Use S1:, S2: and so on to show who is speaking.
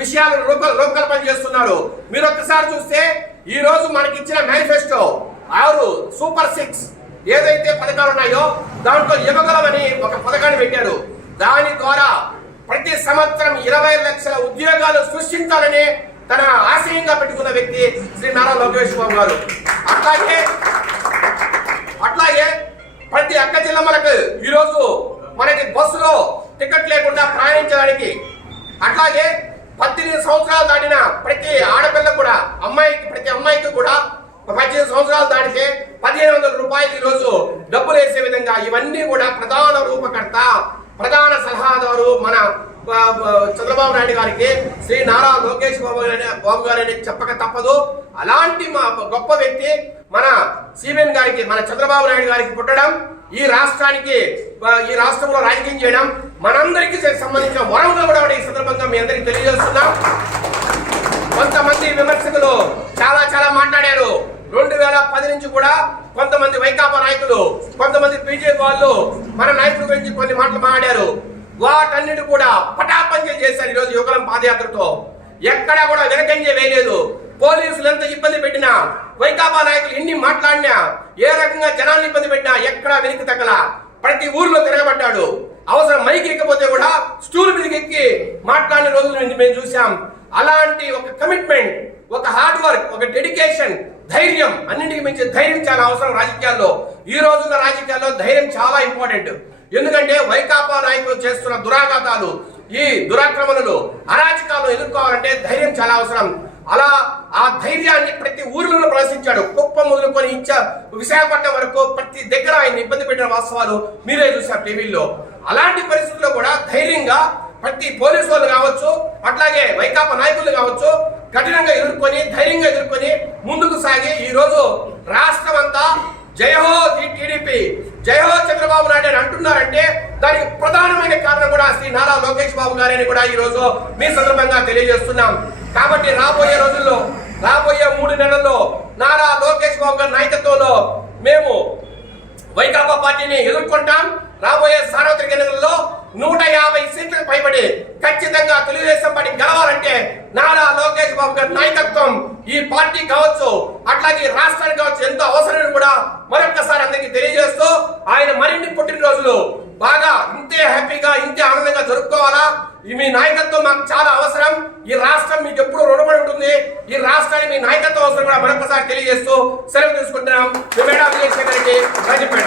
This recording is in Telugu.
S1: విషయాలను రూప రూపకల్పన చేస్తున్నారు మీరు ఒక్కసారి చూస్తే ఈ రోజు మనకి ఇచ్చిన మేనిఫెస్టో ఆరు సూపర్ సిక్స్ ఏదైతే పథకాలు ఉన్నాయో దాంట్లో యువగలమని ఒక పథకాన్ని పెట్టారు. దాని ద్వారా ప్రతి సంవత్సరం ఇరవై లక్షల ఉద్యోగాలు సృష్టించాలని తన ఆశయంగా పెట్టుకున్న వ్యక్తి శ్రీ నారా లోకేష్ బాబు గారు. అట్లాగే అట్లాగే ప్రతి అక్క జిల్లమ్మలకు ఈరోజు మనకి బస్సులో టికెట్ లేకుండా ప్రయాణించడానికి. అట్లాగే పద్దెనిమిది సంవత్సరాలు దాటిన ప్రతి ఆడపిల్ల కూడా అమ్మాయికి ప్రతి అమ్మాయికి కూడా పద్దెనిమిది సంవత్సరాలు దాటితే పదిహేను వందల రూపాయలు ఈరోజు డబ్బులు వేసే విధంగా ఇవన్నీ కూడా ప్రధాన రూపకర్త ప్రధాన సలహాదారు మన చంద్రబాబు నాయుడు గారికి శ్రీ నారా లోకేష్ బాబు గారి బాబు గారని చెప్పక తప్పదు. అలాంటి మా గొప్ప వ్యక్తి మన సిబిఎన్ గారికి మన చంద్రబాబు నాయుడు గారికి పుట్టడం ఈ రాష్ట్రానికి ఈ రాష్ట్రంలో రాజకీయం చేయడం మనందరికీ సంబంధించిన వరంగా కూడా ఈ సందర్భంగా మీ అందరికీ తెలియజేస్తున్నాం కొంతమంది విమర్శకులు చాలా చాలా మాట్లాడారు రెండు వేల పది నుంచి కూడా కొంతమంది వైకాపా నాయకులు కొంతమంది బీజేపీ వాళ్ళు మన నాయకుల గురించి కొన్ని మాటలు మాట్లాడారు. వాటన్నిటి కూడా పటాపంచం చేశారు ఈరోజు యువకులం పాదయాత్రతో. ఎక్కడా కూడా వెనకంజ వేయలేదు. పోలీసులు ఎంత ఇబ్బంది పెట్టినా వైకాపా నాయకులు ఎన్ని మాట్లాడినా ఏ రకంగా జనాన్ని ఇబ్బంది పెట్టినా ఎక్కడా వెనక్కి తగ్గల. ప్రతి ఊర్లో తిరగబడ్డాడు. అవసరం మైకి ఎక్కపోతే కూడా స్టూల్ మీదకి ఎక్కి మాట్లాడిన రోజులు మేము చూసాం అలాంటి ఒక కమిట్మెంట్ ఒక హార్డ్ వర్క్ ఒక డెడికేషన్ ధైర్యం అన్నింటికి మించి ధైర్యం చాలా అవసరం రాజకీయాల్లో. ఈ రోజున్న రాజకీయాల్లో ధైర్యం చాలా ఇంపార్టెంట్ ఎందుకంటే వైకాపా నాయకులు చేస్తున్న దురాఘాతాలు ఈ దురాక్రమణలు అరాచకాలను ఎదుర్కోవాలంటే ధైర్యం చాలా అవసరం. అలా ఆ ధైర్యాన్ని ప్రతి ఊరిలో ప్రదర్శించాడు. కుప్పం మొదలుకొని ఇచ్చ విశాఖపట్నం వరకు ప్రతి దగ్గర ఆయన ఇబ్బంది పెట్టిన వాస్తవాలు మీరే చూసారు టీవీల్లో. అలాంటి పరిస్థితుల్లో కూడా ధైర్యంగా ప్రతి పోలీసు వాళ్ళు కావచ్చు అట్లాగే వైకాపా నాయకులు కావచ్చు కఠినంగా ఎదుర్కొని ధైర్యంగా ఎదుర్కొని ముందుకు సాగి ఈ రోజు రాష్ట్రం అంతా జయహో టీడీపీ. జయహో చంద్రబాబు నాయుడు అని అంటున్నారంటే దానికి ప్రధానమైన కారణం కూడా శ్రీ నారా లోకేష్ బాబు గారని కూడా ఈ రోజు మీ సందర్భంగా తెలియజేస్తున్నాం. కాబట్టి రాబోయే రోజుల్లో రాబోయే మూడు నెలల్లో నారా లోకేష్ బాబు గారి నాయకత్వంలో మేము వైకాపా పార్టీని ఎదుర్కొంటాం. రాబోయే సార్వత్రిక ఎన్నికల్లో నూట యాభై సీట్లకు పైబడి ఖచ్చితంగా తెలుగుదేశం పార్టీ గెలవాలంటే నారా లోకేష్ బాబు గారి నాయకత్వం ఈ పార్టీ కావచ్చు అట్లాగే ఈ రాష్ట్రానికి కావచ్చు ఎంతో అవసరమని కూడా మరొకసారి అందరికీ తెలియజేస్తూ ఆయన మరిన్ని పుట్టినరోజులు బాగా ఇంతే హ్యాపీగా ఇంతే ఆనందంగా జరుపుకోవాలా? మీ నాయకత్వం మాకు చాలా అవసరం. ఈ రాష్ట్రం మీకు ఎప్పుడు రుణపడి ఉంటుంది. ఈ రాష్ట్రానికి మీ నాయకత్వం అవసరం కూడా మరొకసారి తెలియజేస్తూ సెలవు తీసుకుంటున్నాం. మీ విజయశేఖర్ రెడ్డి రాజపేట